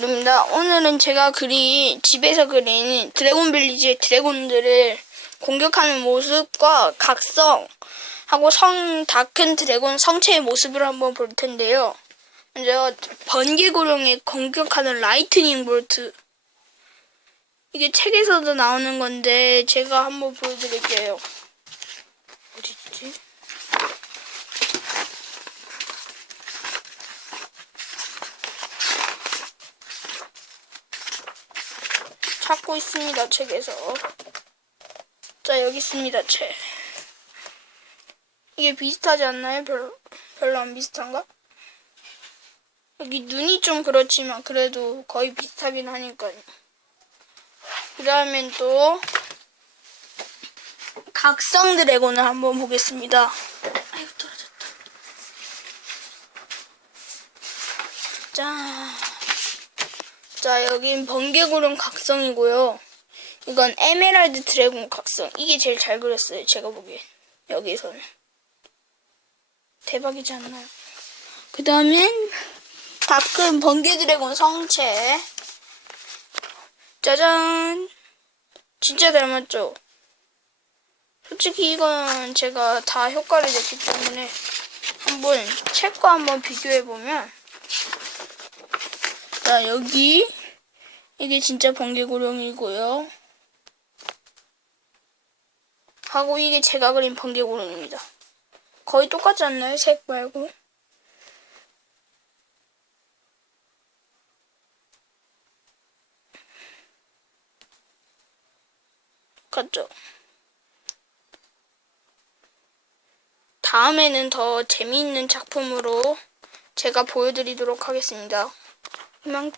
올립니다. 오늘은 제가 그린, 집에서 그린 드래곤 빌리지의 드래곤들을 공격하는 모습과 각성, 하고 성, 다큰 드래곤 성체의 모습을 한번 볼 텐데요. 먼저, 번개고룡의 공격하는 라이트닝 볼트. 이게 책에서도 나오는 건데, 제가 한번 보여드릴게요. 어딨지? 찾고 있습니다, 책에서. 자, 여기 있습니다, 책. 이게 비슷하지 않나요? 별로, 별로 안 비슷한가? 여기 눈이 좀 그렇지만, 그래도 거의 비슷하긴 하니까요. 그 다음엔 또, 각성 드래곤을 한번 보겠습니다. 아이고, 떨어졌다. 자. 자, 여긴 번개구름 각성이고요. 이건 에메랄드 드래곤 각성. 이게 제일 잘 그렸어요. 제가 보기엔. 여기서는. 대박이지 않나요? 그 다음엔 다큰 번개 드래곤 성체. 짜잔. 진짜 닮았죠? 솔직히 이건 제가 다 효과를 냈기 때문에 한번 책과 한번 비교해보면 자, 여기 이게 진짜 번개고룡이고요. 하고 이게 제가 그린 번개고룡입니다. 거의 똑같지 않나요? 색 말고. 똑같죠? 다음에는 더 재미있는 작품으로 제가 보여드리도록 하겠습니다. 이만큼